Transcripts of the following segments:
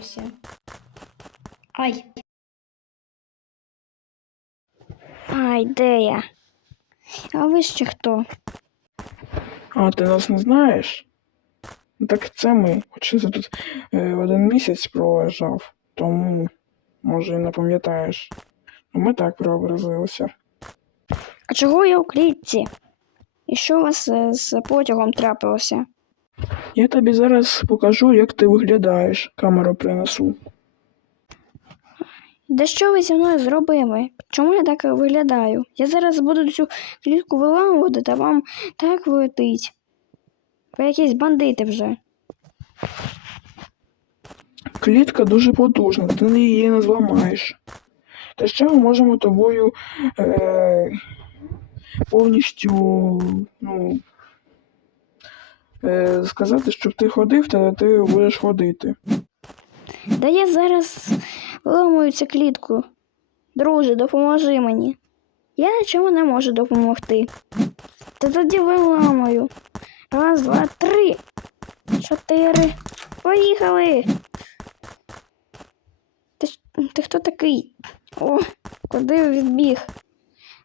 виламався. Ай. Ай, де я? А ви ще хто? А, ти нас не знаєш? Ну, Так це ми. Хоча ти тут е, один місяць пролежав, тому, може, і не пам'ятаєш. Ну, ми так преобразилися. А чого я у клітці? І що у вас е, з потягом трапилося? Я тобі зараз покажу, як ти виглядаєш. Камеру принесу. Да що ви зі мною зробили? Чому я так виглядаю? Я зараз буду цю клітку виламувати, та вам так влетить. Ви якісь бандити вже. Клітка дуже потужна, ти її не зламаєш. Та ще ми можемо тобою е, повністю ну, е, сказати, щоб ти ходив, та ти будеш ходити. Да я зараз виламую цю клітку. Друже, допоможи мені. Я нічому не можу допомогти. Та тоді виламую. Раз, два, три, чотири. Поїхали. Ти, ти хто такий? О, куди відбіг?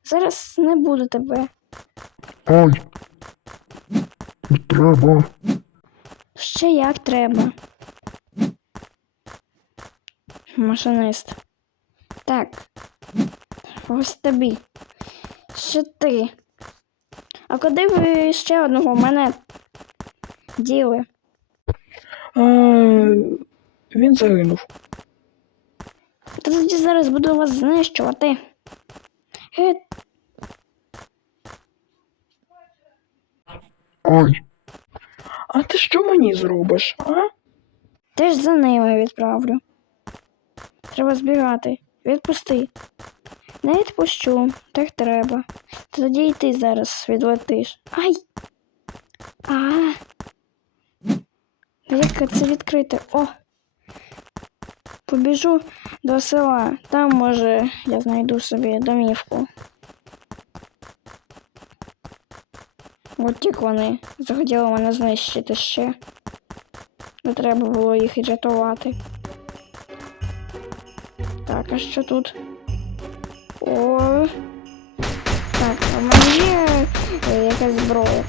Зараз не буду тебе. Ай. Треба. Ще як треба. Машинист. Так. Ось тобі. Ще ти. А куди ви ще одного мене діли? А, він загинув. Та тоді зараз буду вас знищувати. Е, Ай. А ти що мені зробиш? А? теж за ними відправлю. Треба збігати. Відпусти. Не відпущу, так треба. Тоді й ти зараз відлетиш. Ай! А. Як це відкрити? О! Побіжу до села. Там, може, я знайду собі домівку. От як вони захотіли мене знищити ще. Не треба було їх і рятувати. Так, а що тут? О. Так, а в мене є е, якась зброя.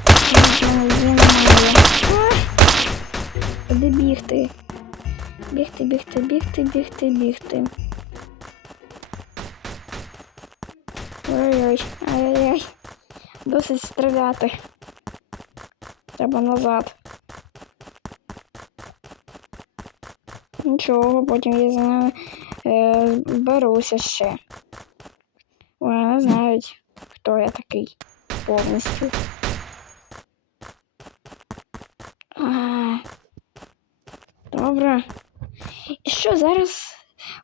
Куди бігти? Бігти, бігти, бігти, бігти, бігти. Ой-ой, ай-яй-яй. Досить стріляти. Треба назад. Нічого, потім я за ними е, беруся ще. Вони не знають, хто я такий повністю. А, добре. І що зараз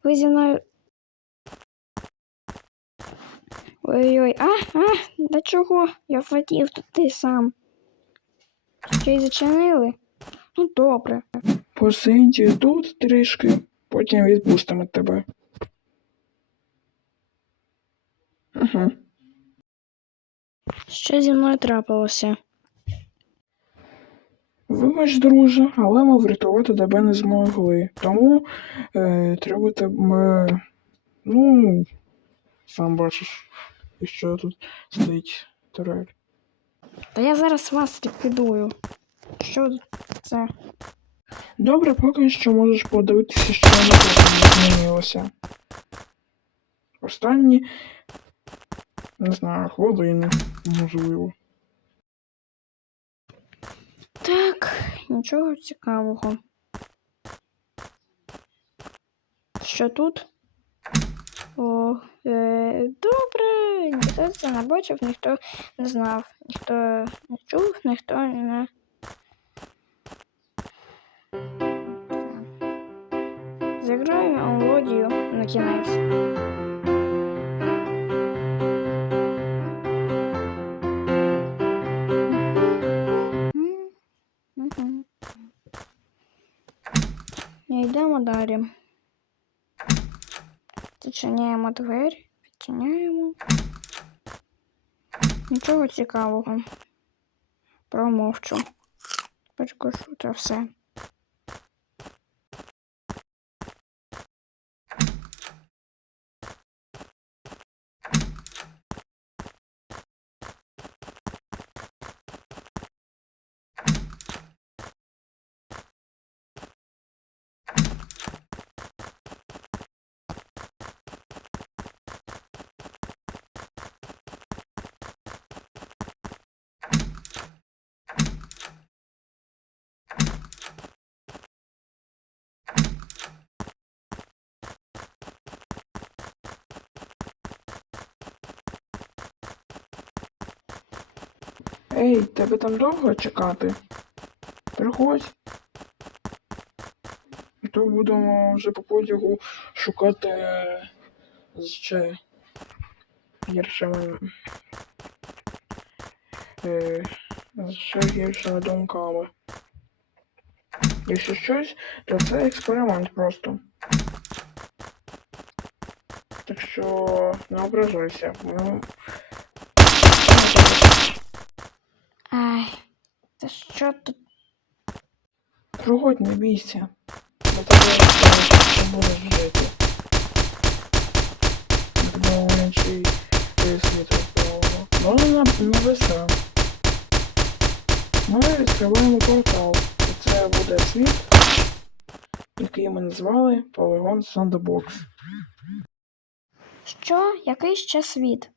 ви зі мною. Ой-ой, а, а, да чого? Я вхотів туди сам. Ще й зачинили? Ну, добре. Посидь тут трішки, потім відпустимо тебе. Угу. Що зі мною трапилося? Вибач, друже, але ми врятувати тебе не змогли. Тому е, треба тебе. Ну, сам бачиш, що тут стоїть турель. Та я зараз вас ліквідую. Що це? Добре, поки що можеш подивитися, що на потім змінилося. Останні, не знаю, хвилини, можливо. Так, нічого цікавого. Що тут? О, е, добре, ніхто це не бачив, ніхто не знав, ніхто не чув, ніхто не. Зіграємо мелодію на кінець. Йдемо далі. Зачиняємо двері, відчиняємо. Нічого цікавого. Промовчу. Перекушу та все. Ей, тебе там довго чекати? Приходь. То будемо вже по подягу шукати е, з ще гіршими. Е, з ще гіршими думками. Якщо щось, то це експеримент просто. Так що не ображайся. Ну, Ай, та що тут? Приходь, не бійся. Бо тебе ще будеш жити. Тебе в інший е, світ відправило. Можна на небеса. Ми відкриваємо портал. І це буде світ, який ми назвали Полігон Сандбокс. Що? Який ще світ?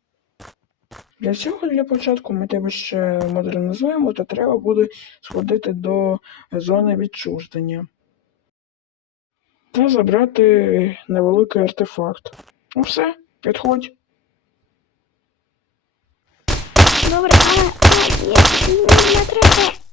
Для цього для початку ми тебе ще модернізуємо, то треба буде сходити до зони відчуждення. Та забрати невеликий артефакт. Ну все, підходь. Добре, а, а, ні, не треба.